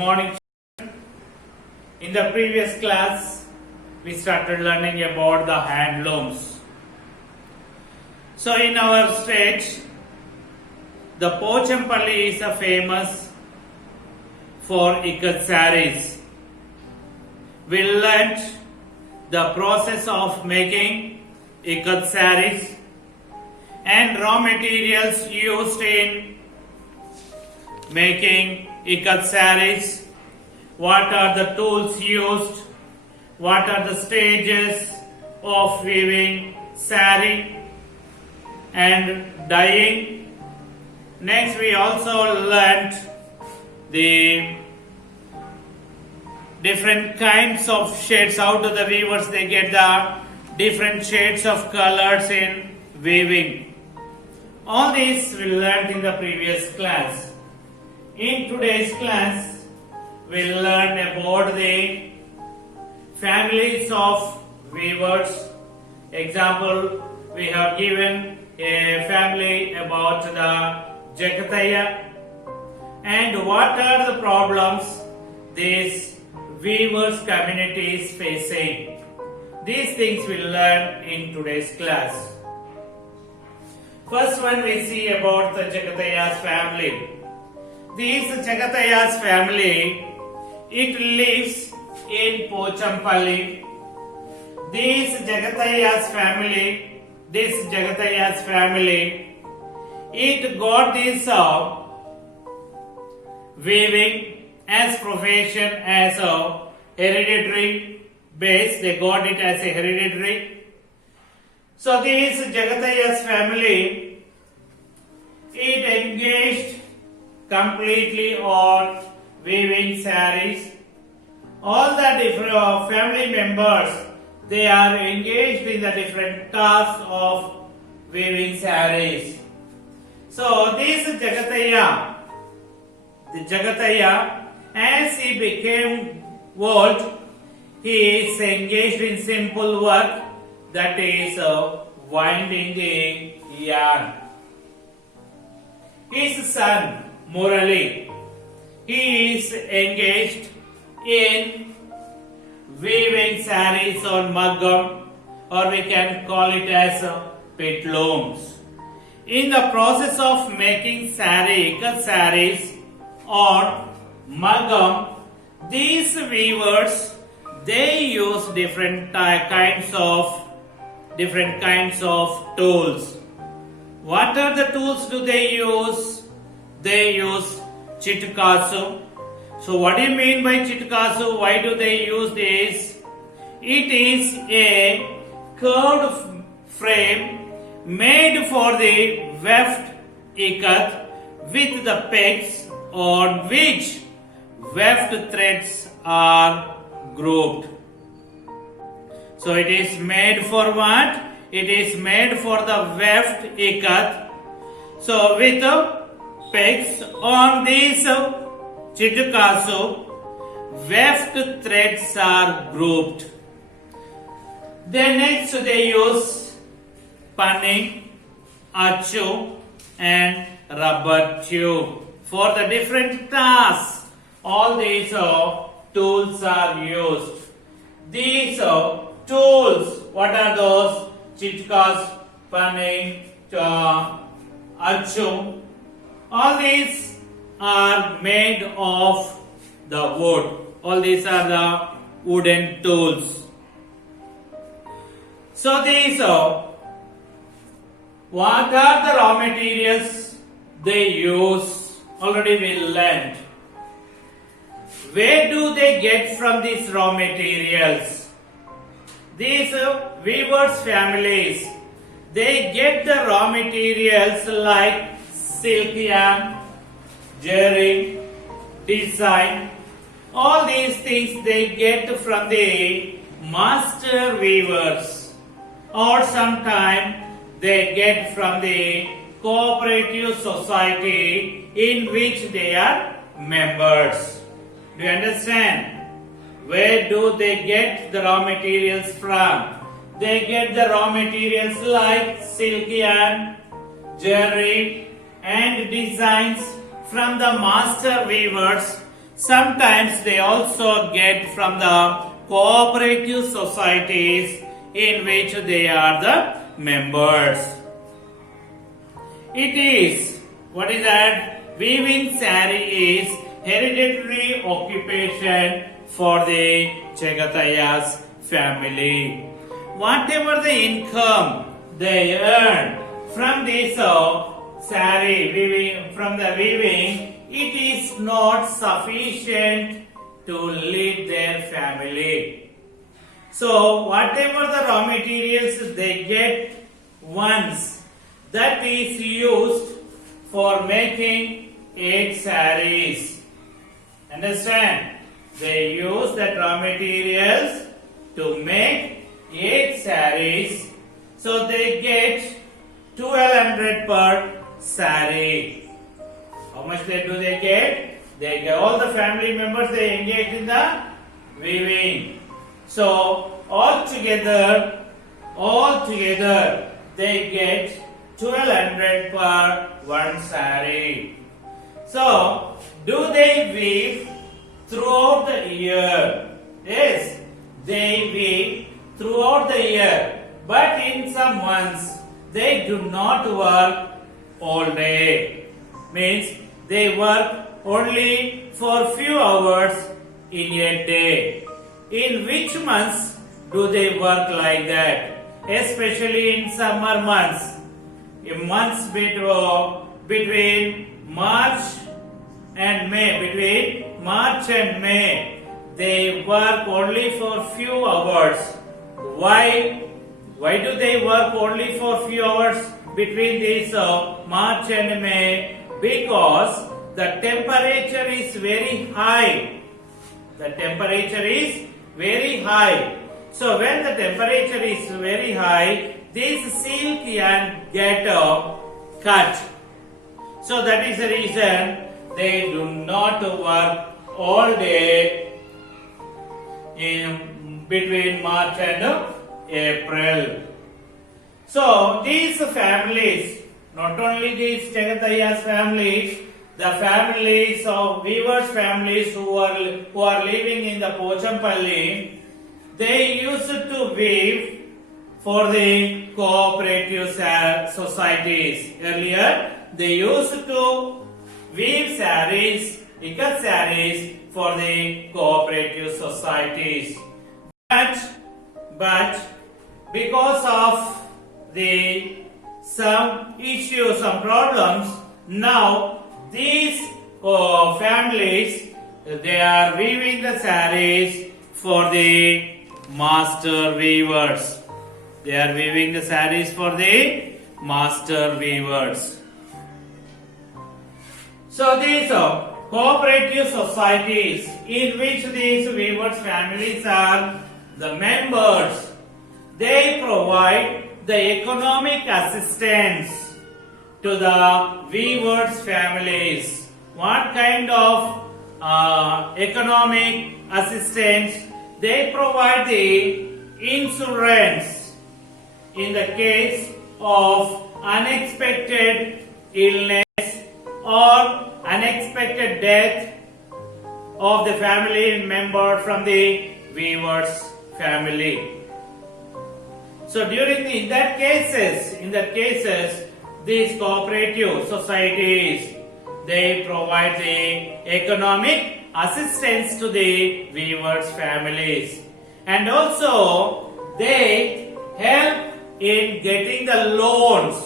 Morning. In the previous class, we started learning about the handlooms. So in our state, the Pochampalli is famous for ikat sarees. We learnt the process of making ikat sarees and raw materials used in making ikat sarees, what are the tools used, what are the stages of weaving saree and dyeing. Next we also learnt the different kinds of shades, how do the weavers they get the different shades of colors in weaving. All this we learnt in the previous class. In today's class, we will learn about the families of weavers. Example, we have given a family about the Jagathaya and what are the problems these weavers community is facing. These things we will learn in today's class. First one we see about the Jagathaya's family. This Jagathaya's family, it lives in Pochampalli. This Jagathaya's family, it got this weaving as profession, as a hereditary base. They got it as a hereditary. So this Jagathaya's family, it engaged completely on weaving sarees. All the different family members, they are engaged in the different tasks of weaving sarees. So this Jagathaya, as he became old, he is engaged in simple work, that is winding the yarn. His son Murali, he is engaged in weaving sarees on maggam, or we can call it as petlooms. In the process of making ikat sarees on maggam, these weavers they use different kinds of tools. What are the tools do they use? They use chitkasu. So what do you mean by chitkasu? Why do they use this? It is a curved frame made for the weft ikat with the pegs on which weft threads are grouped. So it is made for what? It is made for the weft ikat. So with pegs on these chitkasu, weft threads are grouped. Then next they use punning, achu and rubber tube. For the different tasks, all these tools are used. These tools, what are those? Chitkas, punning, achu. All these are made of the wood. All these are the wooden tools. So these what are the raw materials they use? Already we learned. Where do they get from these raw materials? These weavers families, they get the raw materials like silk yarn, jerry, design. All these things they get from the master weavers, or sometimes they get from the cooperative society in which they are members. Do you understand? Where do they get the raw materials from? They get the raw materials like silk yarn, jerry and designs from the master weavers. Sometimes they also get from the cooperative societies in which they are the members. It is, what is that? Weaving saree is hereditary occupation for the Jagathaya family. Whatever the income they earn from this saree weaving, from the weaving, it is not sufficient to lead their family. So whatever the raw materials they get once, that is used for making 8 sarees. Understand? They use that raw materials to make 8 sarees. So they get 1200 per saree. How much do they get? They get, all the family members they engage in the weaving. So altogether they get 1200 per one saree. So do they weave throughout the year? Yes, they weave throughout the year. But in some months they do not work all day. Means they work only for few hours in a day. In which months do they work like that? Especially in summer months. In months between March and May, they work only for few hours. Why? Why do they work only for few hours between this March and May? Because the temperature is very high. The temperature is very high. So when the temperature is very high, this silk yarn get cut. So that is the reason they do not work all day in between March and April. So these families, not only these Jagathaya families, the families of weavers families who are living in the Pochampalli, they used to weave for the cooperative societies. Earlier, they used to weave sarees, ikat sarees for the cooperative societies. But because of some issues, some problems, now these families, they are weaving the sarees for the master weavers. They are weaving the sarees for the master weavers. So these cooperative societies in which these weavers families are the members, they provide the economic assistance to the weavers families. What kind of economic assistance? They provide the insurance in the case of unexpected illness or unexpected death of the family member from the weaver's family. So in that cases, these cooperative societies, they provide the economic assistance to the weavers families, and also they help in getting the loans.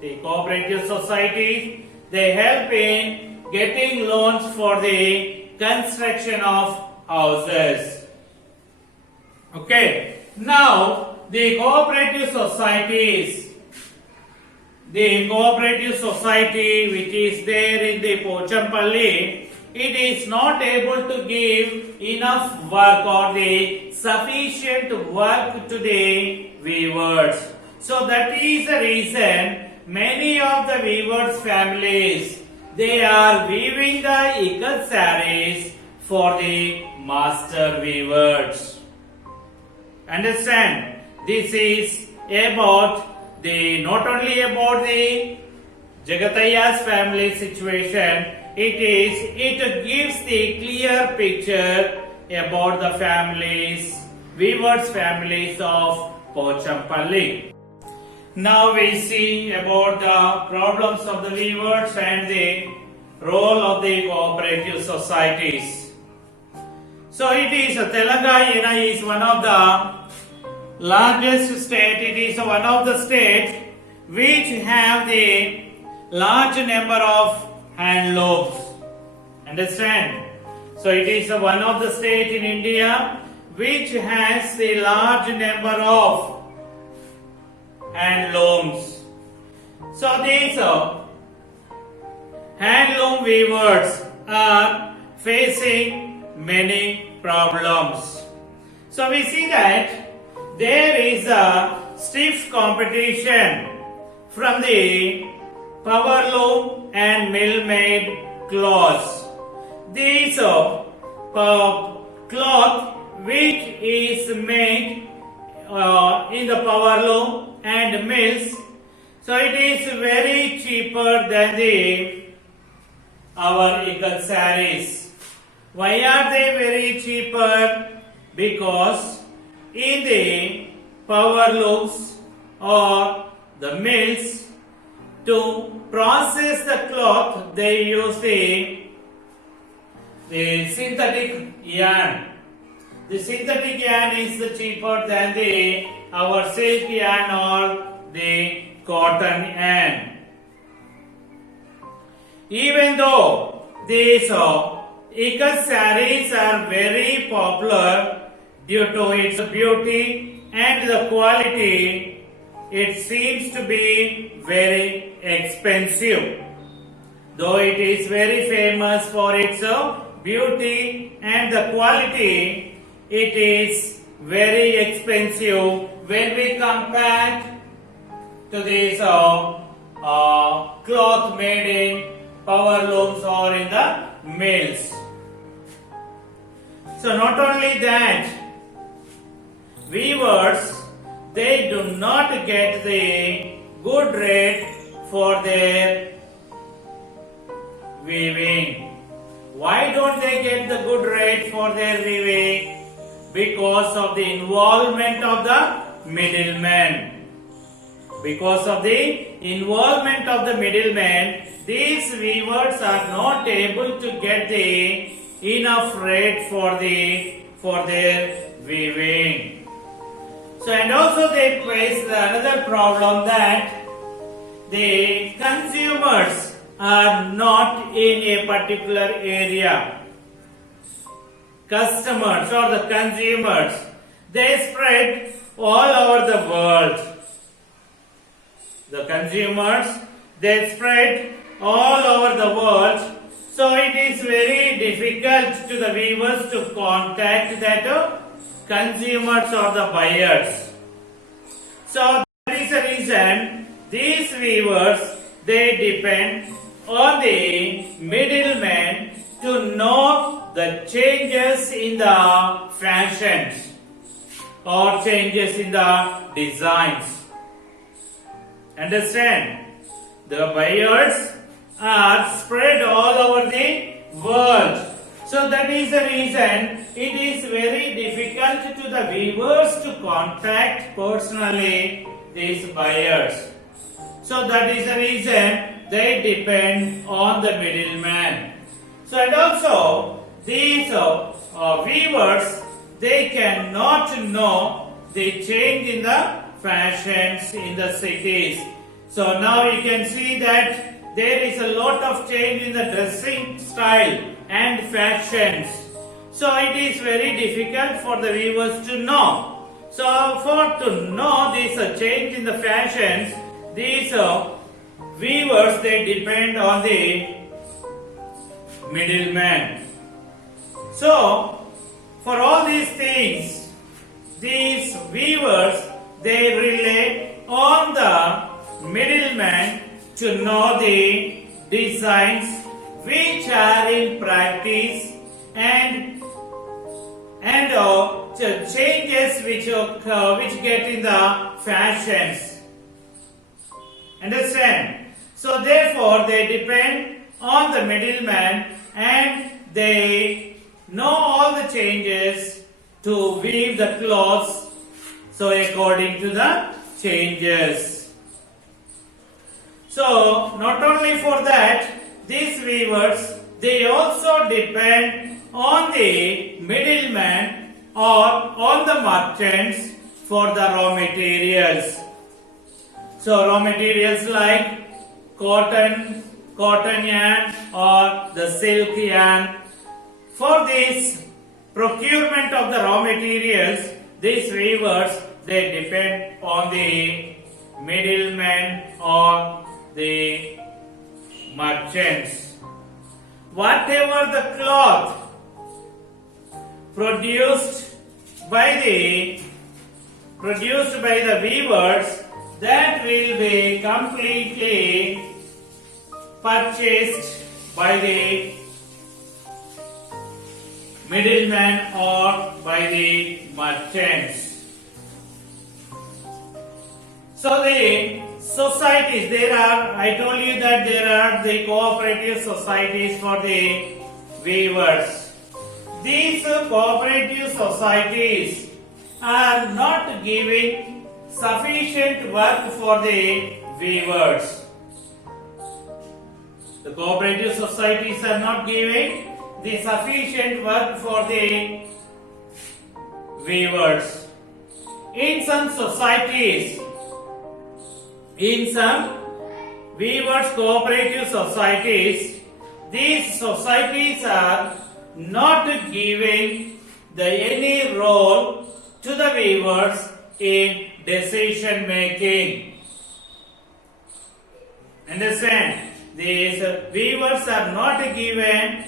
The cooperative societies, they help in getting loans for the construction of houses. Okay, now the cooperative society which is there in the Pochampalli, it is not able to give enough work or the sufficient work to the weavers. So that is the reason many of the weavers families, they are weaving the ikat sarees for the master weavers. Understand? This is about not only about the Jagathaya's family situation, it gives the clear picture about the families, weavers families of Pochampalli. Now we see about the problems of the weavers and the role of the cooperative societies. So it is Telangana is one of the largest state. It is one of the states which have the large number of handlooms. Understand? So it is one of the states in India which has the large number of handlooms. So these handloom weavers are facing many problems. So we see that there is a stiff competition from the power loom and mill made cloths. These cloth which is made in the power loom and mills, so it is very cheaper than our ikat sarees. Why are they very cheaper? Because in the power looms or the mills, to process the cloth they use the synthetic yarn. The synthetic yarn is cheaper than our silk yarn or the cotton yarn. Even though these ikat sarees are very popular due to its beauty and the quality, it seems to be very expensive. Though it is very famous for its beauty and the quality, it is very expensive when we compare to these cloth made in power looms or in the mills. So not only that, weavers, they do not get the good rate for their weaving. Why don't they get the good rate for their weaving? Because of the involvement of the middlemen. Because of the involvement of the middlemen, these weavers are not able to get the enough rate for their weaving. So and also they face another problem that the consumers are not in a particular area. Customers or the consumers, they spread all over the world. The consumers, they spread all over the world. So it is very difficult to the weavers to contact that consumers or the buyers. So that is the reason these weavers, they depend on the middlemen to know the changes in the fashions or changes in the designs. Understand? The buyers are spread all over the world. So that is the reason it is very difficult to the weavers to contact personally these buyers. So that is the reason they depend on the middleman. So and also these weavers, they cannot know the change in the fashions in the cities. So now you can see that there is a lot of change in the dressing style and fashions. So it is very difficult for the weavers to know. So for to know this change in the fashions, these weavers, they depend on the middleman. So for all these things, these weavers, they rely on the middleman to know the designs which are in practice and changes which get in the fashions. Understand? So therefore they depend on the middleman and they know all the changes to weave the clothes. So according to the changes. So not only for that, these weavers, they also depend on the middleman or on the merchants for the raw materials. So raw materials like cotton yarn or the silk yarn. For this procurement of the raw materials, these weavers, they depend on the middlemen or the merchants. Whatever the cloth produced by the weavers, that will be completely purchased by the middleman or by the merchants. So the societies, I told you that there are the cooperative societies for the weavers. These cooperative societies are not giving sufficient work for the weavers. The cooperative societies are not giving the sufficient work for the weavers. In some societies, in some weavers cooperative societies, these societies are not giving any role to the weavers in decision making. Understand? These weavers are not given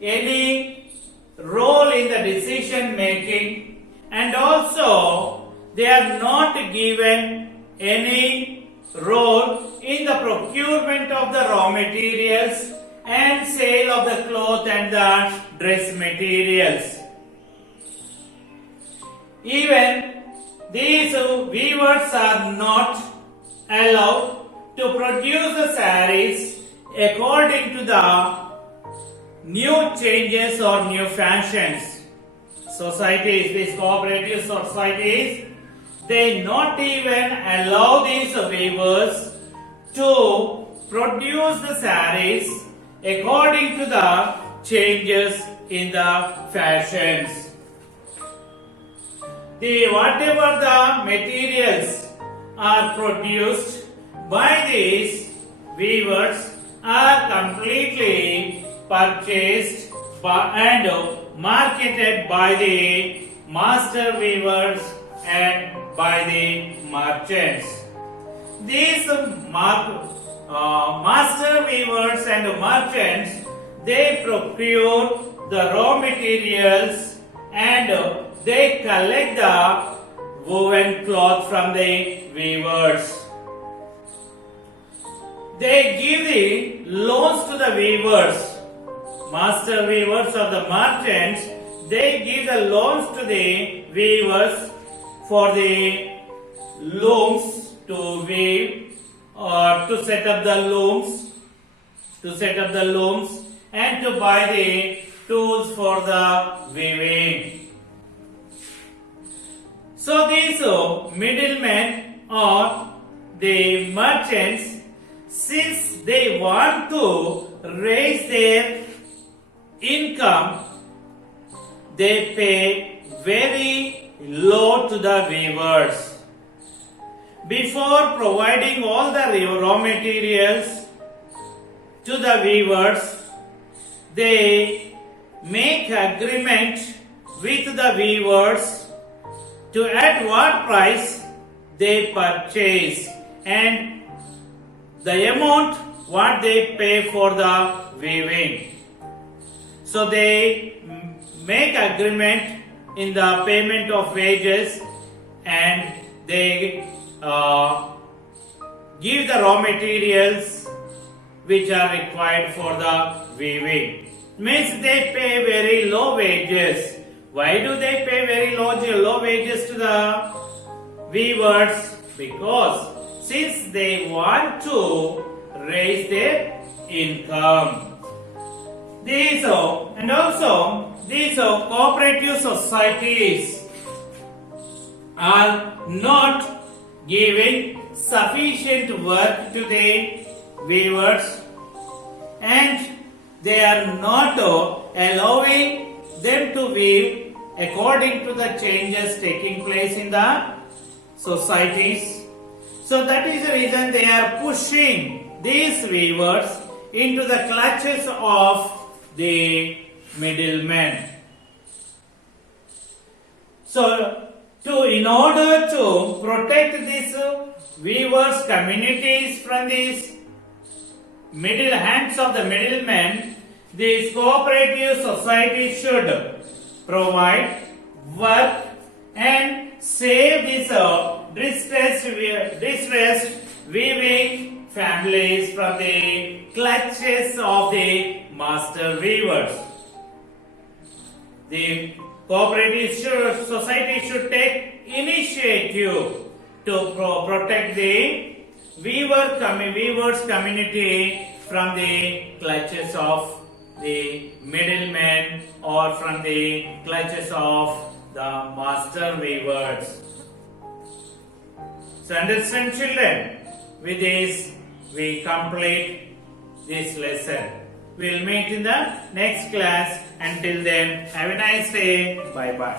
any role in the decision making, and also they are not given any role in the procurement of the raw materials and sale of the cloth and the dress materials. Even these weavers are not allowed to produce the sarees according to the new changes or new fashions. Societies, these cooperative societies, they not even allow these weavers to produce the sarees according to the changes in the fashions. Whatever the materials are produced by these weavers are completely purchased and marketed by the master weavers and by the merchants. These master weavers and merchants, they procure the raw materials and they collect the woven cloth from the weavers. They give the loans to the weavers. Master weavers or the merchants, they give the loans to the weavers for the looms to weave or to set up the looms, and to buy the tools for the weaving. So these middlemen or the merchants, since they want to raise their income, they pay very low to the weavers. Before providing all the raw materials to the weavers, they make agreement with the weavers to at what price they purchase and the amount what they pay for the weaving. So they make agreement in the payment of wages and they give the raw materials which are required for the weaving. Means they pay very low wages. Why do they pay very low wages to the weavers? Because since they want to raise their income. These cooperative societies are not giving sufficient work to the weavers, and they are not allowing them to weave according to the changes taking place in the societies. So that is the reason they are pushing these weavers into the clutches of the middlemen. So, in order to protect these weavers' communities from these hands of the middlemen, these cooperative societies should provide work and save these distressed weaving families from the clutches of the master weavers. The cooperative society should take initiative to protect the weavers community from the clutches of the middlemen or from the clutches of the master weavers. So understand, children, with this we complete this lesson. We'll meet in the next class. Until then, have a nice day. Bye bye.